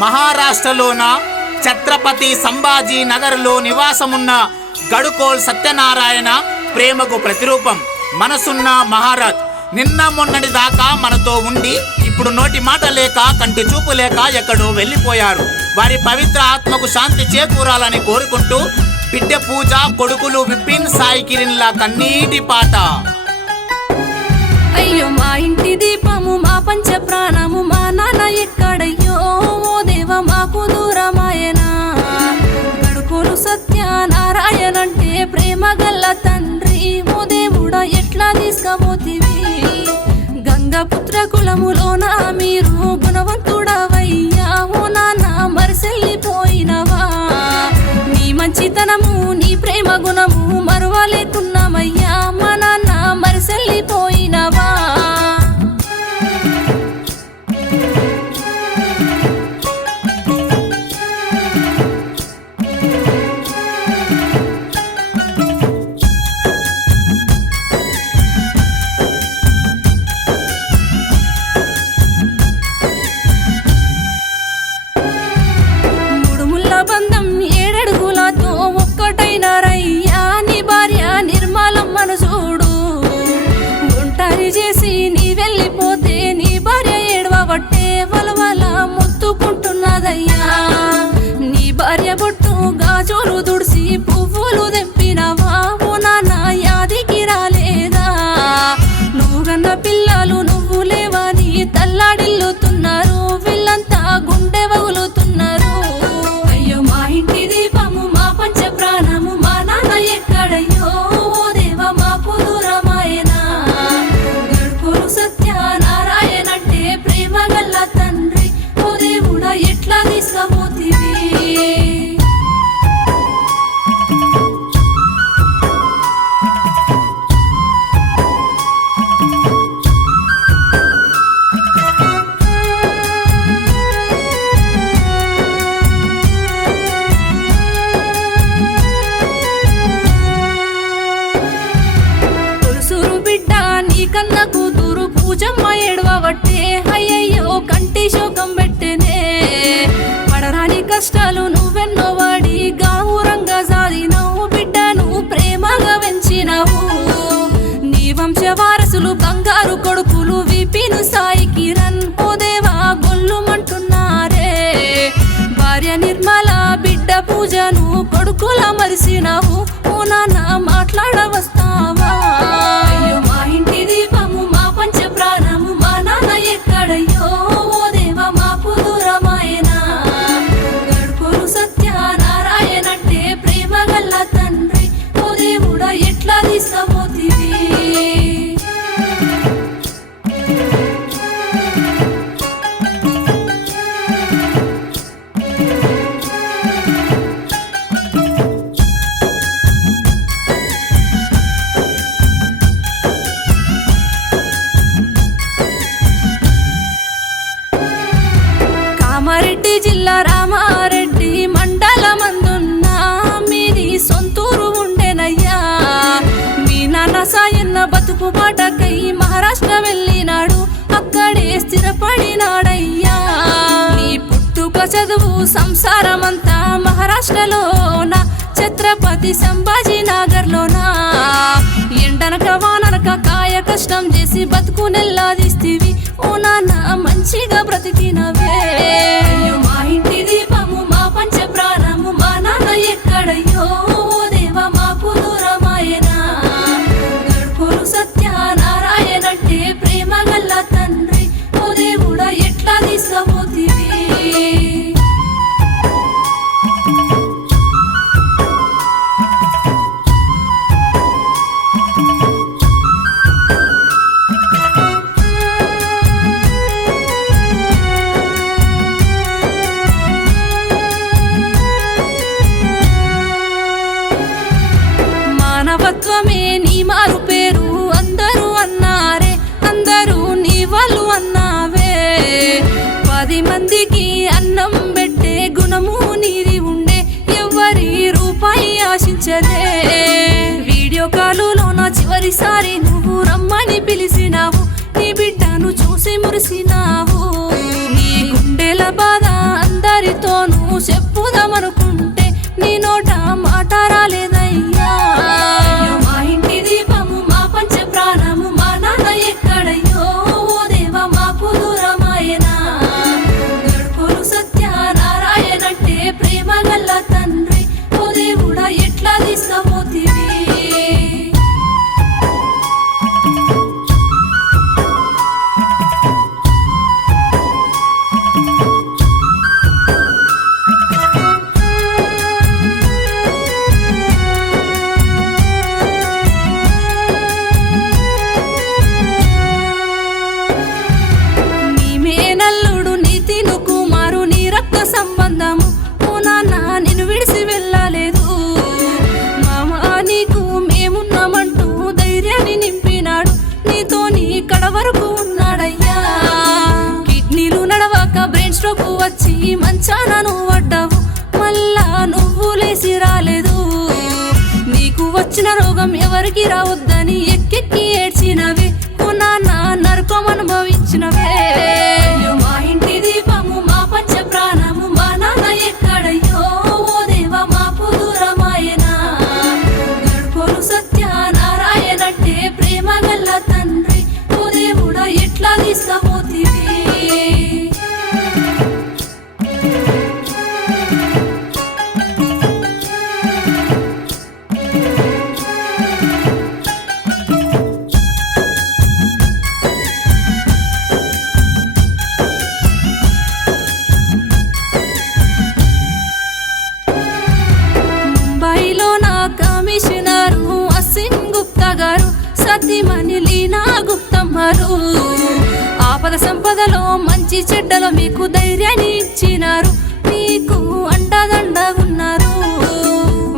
మహారాష్ట్రలోన ఛత్రపతి సంభాజీ నగర్లో నివాసమున్న గడుకోల్ సత్యనారాయణ ప్రేమకు ప్రతిరూపం. మనసున్న మహారాజ్. నిన్న మొన్నటి దాకా మనతో ఉండి ఇప్పుడు నోటి మాట లేక కంటి చూపు లేక ఎక్కడో వెళ్ళిపోయారు. వారి పవిత్ర ఆత్మకు శాంతి చేకూరాలని కోరుకుంటూ బిడ్డ పూజ, కొడుకులు విపిన్, సాయి కిరణ్ లా కన్నీటి పాట. అయ్యో మా ఇంటి దీపము, మా పంచ ప్రాణము, మా నాన్న ఎక్కడయ్యో ఓ దేవ మాకు దూరమాయనా. గడుకోలు సత్యనారాయణ అంటే ప్రేమ గల్ల తండ్రి, ఓ దేవుడా ఎట్లా తీసుకపోతివి. గంగపుత్ర కులములోన మీరు గుణవంతుడవయ్యా, ఓ నాన్న మరిసెల్లిపోయినవా. నీ మంచితనము, నీ ప్రేమ గుణము మరువలేకున్నామయ్యా, మా నాన్న మరిసెల్లిపోయినవా. బంధం ఏడడుగులతో ఒక్కటైనారయ్యా, నీ భార్య నిర్మలమ్మను చూడు. ఒంటరి చేసి నీ వెళ్ళిపోతే నీ భార్య ఏడవబట్టే వలవల మొత్తుకుంటున్నదయ్యా. నీ భార్య బొట్టు గాజులు దుడిసి పువ్వులు తెంపినవా, ఓ నాన్న యాదికి రాలేదా. నువ్వు కన్న పిల్లలు నువ్వు లేవని తల్లాడిల్లుతున్నారు, వీళ్ళంతా గుండె వగులుతున్నారు. మా ఇంటి దీపము, మా పంచ ప్రాణము, మా నాన్న ఎక్కడయ్యో ఓ దేవ మాకు దూరమాయనా. గడుకోలు సత్యనారాయణ అంటే ప్రేమ గల్ల తండ్రి, ఓ దేవుడా ఎట్లా తీసుకపోతివి. కన్న కూతురు పూజమ్మ ఏడవబట్టే అయ్యయ్యో కంటి శోకం పెట్టెనే. పడరాని కష్టాలు నువ్వెన్నో వాడి గావురంగా సాధినవు, బిడ్డను ప్రేమగా పెంచినవు. నీ వంశ వారసులు బంగారు కొడుకులు విపిన్, సాయి కిరణ్, ఓ దేవా గొల్లుమంటున్నారే. భార్య నిర్మల బిడ్డ పూజను కొడుకుల మరిసినవు, ఓ నాన్న మాట్లాడవస్తావా. అయ్యో మా ఇంటి దీపము, మా పంచ ప్రాణము, మా నాన్న ఎక్కడయ్యో ఓ దేవ మాకు దూరమాయనా. గడుకోలు సత్యనారాయణ అంటే ప్రేమ గల్ల తండ్రి, ఓ దేవుడా ఎట్లా తీసుకపోతివి. కామారెడ్డి జిల్లా రామారెడ్డి మండలమందున్న మీది సొంతూరు ఉండెనయ్యా. మీ నాన్న సాయన్న బతుకు బాటకై మహారాష్ట్ర వెళ్ళినాడు, అక్కడే స్థిరపడినాడయ్యా. నీ పుట్టుక చదువు సంసారమంతా మహారాష్ట్రలోన ఛత్రపతి సంభాజీ నగర్లోనా. ఎండనక వాననక కాయ కష్టం చేసి బతుకు నెల్లాదిస్తివి, ఓ నాన్న మంచిగా బ్రతికినవే. మా ఇంటి దీపము, మా పంచ ప్రాణము, మా నాన్న ఎక్కడయ్యో ఓ దేవ మాకు దూరమాయనా. గడుకోలు సత్యనారాయణ అంటే ప్రేమ గల్ల తండ్రి, ఓ దేవుడా ఎట్లా తీసుకపోతివి. మానవత్వమే నీ మారు పేరు అందరూ అన్నారే, అందరూ నీ వాళ్ళు అన్నావే. 10 మందికి అన్నం పెట్టే గుణము నీది ఉండే, ఎవ్వరి రూపాయి ఆశించదే. వీడియో కాలులోన చివరిసారి నువ్వు రమ్మని పిలిచినావు, నీ బిడ్డను చూసి మురిసినావు. నీ గుండెల బాధ అందరూ ఇంట్లోకి వచ్చి మంచాన నువ్వు పడ్డావు, మళ్ళా నువ్వు లేసి రాలేదు. నీకు వచ్చిన రోగం ఎవరికి రావద్దని ఎక్కెక్కి ఏడ్చినవే, ఓ నాన్న నరకం అనుభవించినవే. అయ్యో మా ఇంటి దీపము మా పంచ ప్రాణము మా నాన్న ఎక్కడయ్యో, ఓ దేవా మాకు దూరమాయనా. గడుకోలు సత్యనారాయణంటే ప్రేమ గల్ల తండ్రి, ఓ దేవుడా ఎట్లా తీసుకపోతివి. ముంబైలో నా కమిషనరు అసిన్ గుప్తా గారు, సతీమణి లీనా గుప్తమ్మరు. ఆపద సంపదలో మంచి చెడ్డలో మీకు ధైర్యాన్ని ఇచ్చినారు, మీకు అండదండగున్నారు.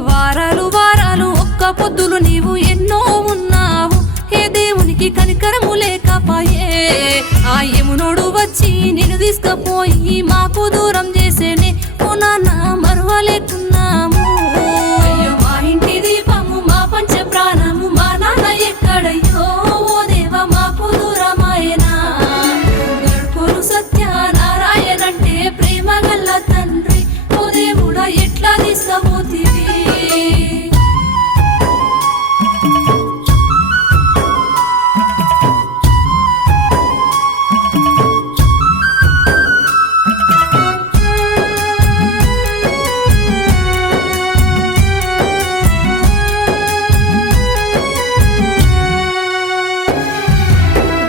వారాలు వారాలు ఒక్క పొద్దులు నీవు ఎన్నో ఉన్నావు, ఏ దేవునికి కనికరము లేకపాయే. ఆ యమునోడు వచ్చి నిన్ను తీసుకుపోయి మాకు దూరం చేసేనే, ఓ నాన్న మరువలేకున్నాము. అయ్యో మా ఇంటి దీపము మా పంచ ప్రాణము మా నాన్న ఎక్కడయ్యో, ఓ దేవా మాకు దూరమాయనా. గడుకోలు సత్యనారాయణంటే ప్రేమ గల్ల తండ్రి, ఓ దేవుడా ఎట్లా తీసుకపోతివి.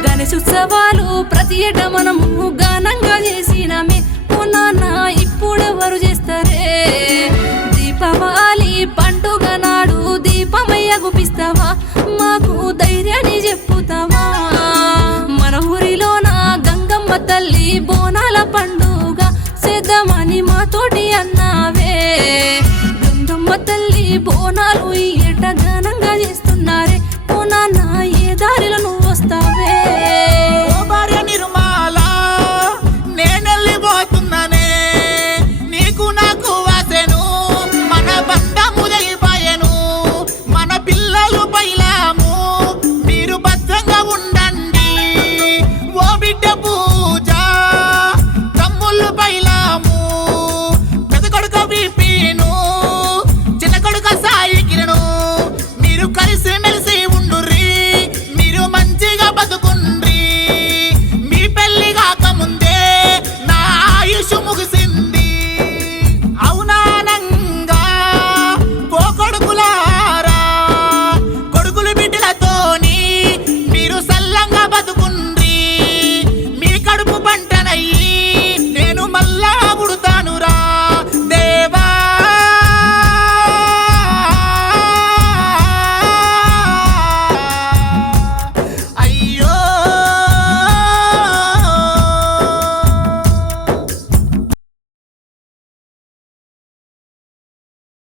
గణేశోత్సవాలు ప్రతి ఏట మనము ఘనంగా చేసినామే, ఓ నాన్న ఇప్పుడెవరు చేస్తారే. దీపావళి పండుగ నాడు దీపమయ్య గుపిస్తావా, మాకు ధైర్యాన్ని చెప్పుతావా. మన ఊరిలో నా గంగమ్మ తల్లి బోనాల పండుగ